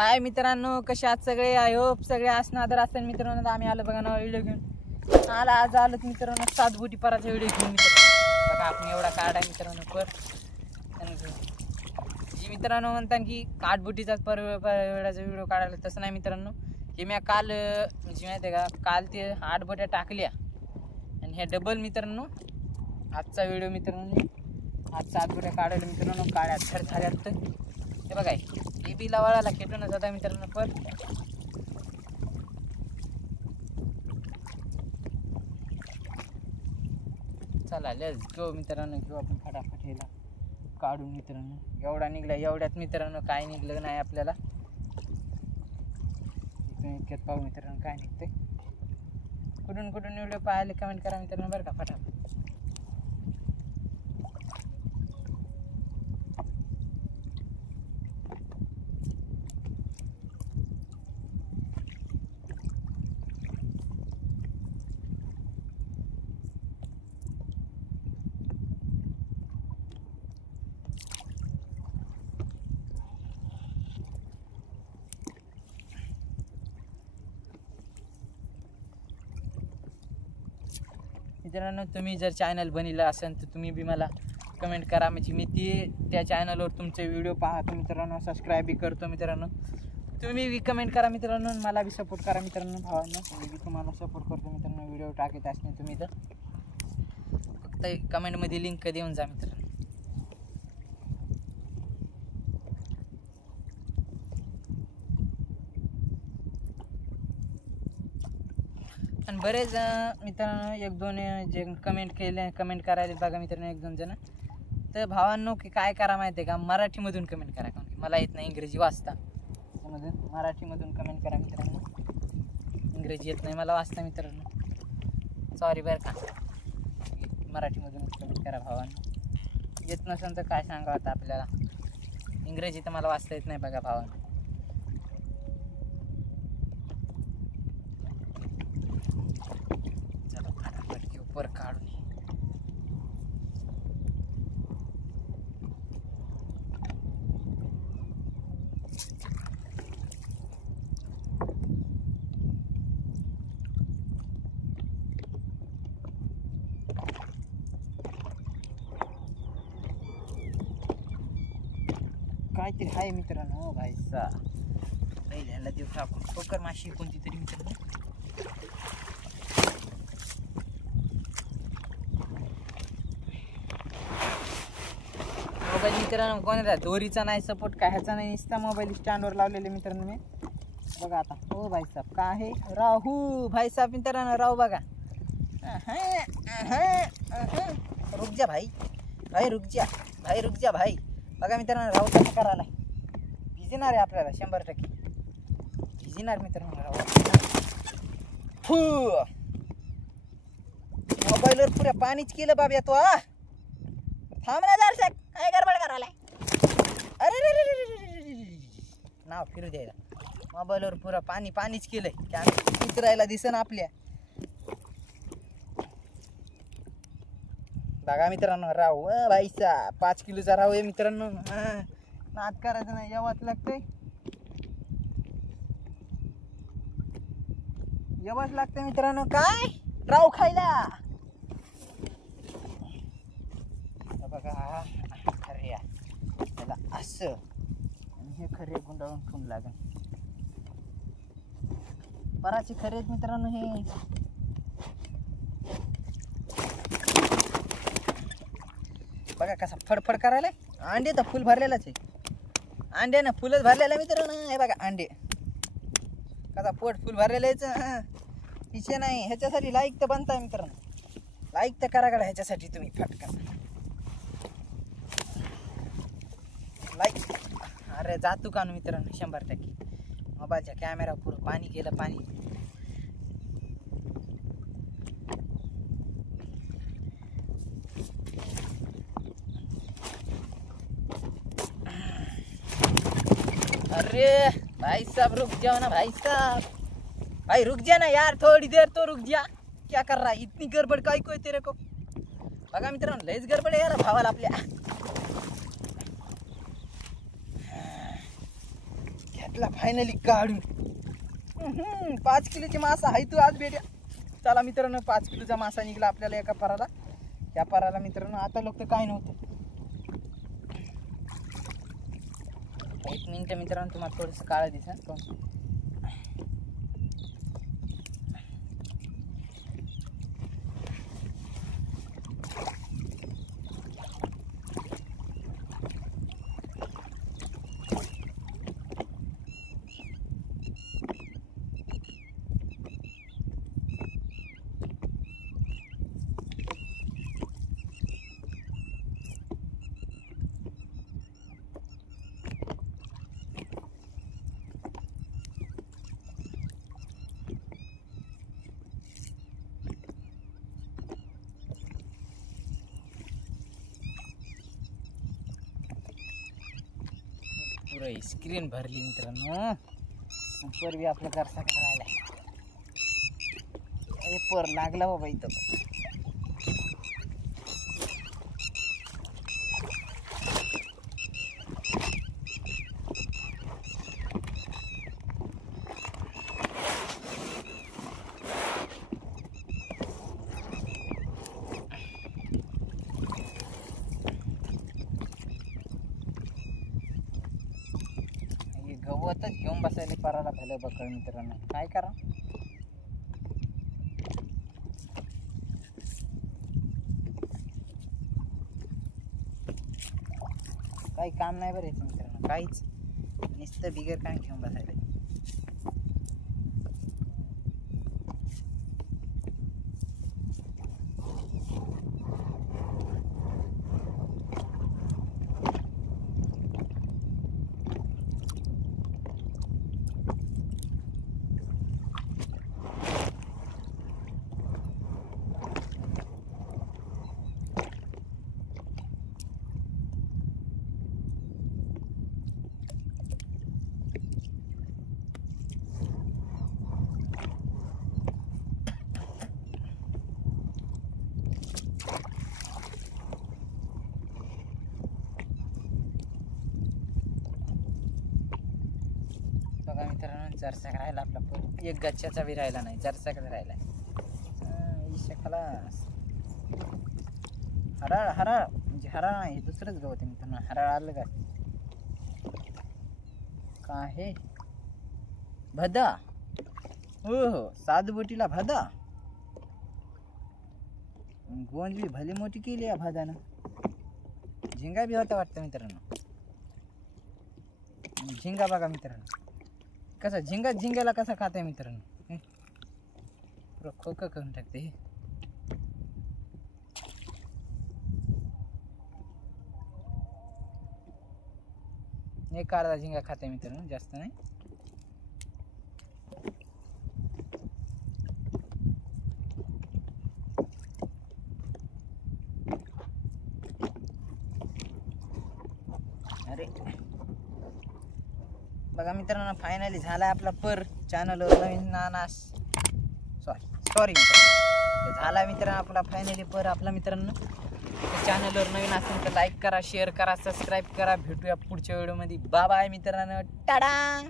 हाय मित्रांनो, कसे आहात सगळे? आय होप सगळे असणार असेल मित्रांनो. आम्ही आलो बघा नवा व्हिडिओ घेऊन. आज आलो मित्रांनो 7 बोटी पराचा व्हिडिओ घेऊन. मित्रांनो बघा आपण एवढा काढा मित्रांनो पर जी मित्रांनो म्हणतात की 8 बोटीचाच वेळाचा व्हिडिओ काढायला. तसं नाही मित्रांनो, हे मी काल म्हणजे माहिती आहे का, काल ते 8 बोट्या टाकल्या आणि हे डबल मित्रांनो आजचा व्हिडिओ मित्रांनो. आज 7 बोट्या काढायला मित्रांनो. काळ्या थर झाल्यात ते बघा. हे बी लावायला खेटूनच होता मित्रांनो. पण चला लेट्स गो मित्रांनो. घेऊ आपण फटाफट ह्याला काढून मित्रांनो. एवढा निघला, एवढ्यात मित्रांनो काय निघलं नाही आपल्याला. इतक्यात पाहू मित्रांनो काय निघतंय. कुठून कुठून व्हिडिओ पाहायला कमेंट करा मित्रांनो बरं का फटाफट. मित्रांनो तुम्ही जर चॅनल बनवलं असेल तर तुम्ही बी मला कमेंट करा. म्हणजे मी त्या चॅनलवर तुमचे व्हिडिओ पाहतो मित्रांनो. सबस्क्राईब बी करतो मित्रांनो. तुम्ही बी कमेंट करा मित्रांनो. मला बी सपोर्ट करा मित्रांनो. भावांनो मी बी तुम्हाला सपोर्ट करतो मित्रांनो. व्हिडिओ टाकत असणे तुम्ही तर फक्त कमेंटमध्ये लिंक देऊन जा मित्रांनो. आणि बरेच मित्रांनो एक दोन जे कमेंट करायला बघा मित्रांनो. एक दोन जण तर भावांनो की काय करा माहिती आहे का, मराठीमधून कमेंट करा. कारण मला येत नाही इंग्रजी वाचता. त्यामधून मराठीमधून कमेंट करा मित्रांनो. इंग्रजी येत नाही मला वाचता मित्रांनो. सॉरी बरं का. मराठीमधून कमेंट करा भावांनो. येत नसेल तर काय सांगा आता आपल्याला. इंग्रजी तर मला वाचता येत नाही बघा भावांनो. वर काढून काहीतरी आहे मित्रांनो. भाईसा पहिल्याला देऊ टाकून पोकर माशी कोणती तरी मित्रांनो. मोबाईल मित्रांनो कोणाचा दोरीचा नाही सपोर्ट काय ह्याचा नाही. नुसता मोबाईल स्टँडवर लावलेले मित्रांनो मी बघा. आता हो भाईसाहेब का आहे राहू भाईसाहेब मित्रांनो. राहू बघा. रुक जा भाई. भाई रुक जा. भाई रुक जा भाई. बघा मित्रांनो राहू कसं करायला. भिजणार आहे आपल्याला 100% भिजणार मित्रांनो राहू. मोबाईलवर पुऱ्या पाणीच केलं बाब्या तो. थांब ना जरा सक. काय गडबड करायला. अरे नाव फिरू द्यायला. मोबाईलवर पुरा पाणीच केलंय की आम्ही उतरायला दिसन आपल्या. बघा मित्रांनो राहू भाईसा 5 किलोचा राहू आहे मित्रांनो. नाद करायचं नाही यावाच लागतंय. यावाच लागतंय मित्रांनो. काय राहू खायला बघा. खरे त्याला असं आणि हे खरे गुंडाळून ठेवून लागेल. बराचे खरे आहेत मित्रांनो हे. बघा कसा फडफड करायला. अंडे तर फुल भरलेलाच आहे. अंडे ना फुलच भरलेला मित्रांनो. हे बघा अंडे कसा पोट फुल भरलेलं आहे. पिछे नाही. ह्याच्यासाठी लाईक तर बनताय मित्रांनो. लाईक तर करा गडा ह्याच्यासाठी तुम्ही फटका लाईक. अरे जातो का मित्रांनो 100%. मोबाईलच्या कॅमेरा पुरं पाणी गेलं पाणी. अरे भाई साहब रुक जाओ ना भाई साहब. भाई रुक जा ना यार थोड़ी देर तो रुक जा. क्या कर रहा है इतनी गड़बड़ काय कोई तेरे को. बघा मित्रांनो लयच गडबड आहे यार भावाला आपल्या. भेटला फायनली काढून. 5 किलोची मासा आहे तू आज भेट्या. चला मित्रांनो 5 किलोचा मासा निघला आपल्याला एका पाराला. या पाराला मित्रांनो आता लोक काय नव्हतं. 1 मिनिट मित्रांनो तुम्हाला थोडंसं काळं दिसा. पुरं स्क्रीन भरली मित्रांनो. पर बी आपलं जरसा राहिला. हे पर लागला बाबा इथं. गवतच घेऊन बसायला पाराला भलं बकळ मित्रांनो. काय करा काही काम नाही बरं याचं मित्रांनो. काहीच नुसतं बिगर काम घेऊन बसायला. बघा मित्रांनो जरसा राहिला आपला. एक गच्च्याचा बी राहिला नाही. जरसाकडे राहिला. खलास हराळ हराळ म्हणजे हराळ नाही दुसरंच गवत आहे मित्रांनो. हराळ आलं का काय भदा. हो हो साधबोटीला भदा. गोंज बी भली मोठी केली या भादानं. झिंगा बी होता वाटतं मित्रांनो. झिंगा बघा मित्रांनो कसा झिंगाला कसा खाते मित्रांनो. पुरं खोकं करून टाकते. एक अर्धा झिंगा खाते मित्रांनो जास्त नाही. अरे बघा मित्रांनो फायनली झाला आपला पर. चॅनलवर नवीन नानास सॉरी मित्रांनो झाला मित्रांनो आपला फायनली पर आपला मित्रांनो. चॅनलवर नवीन असेल तर लाईक करा, शेअर करा, सबस्क्राईब करा. भेटूया पुढच्या व्हिडिओमध्ये. बाय बाय मित्रांनो. टाडा.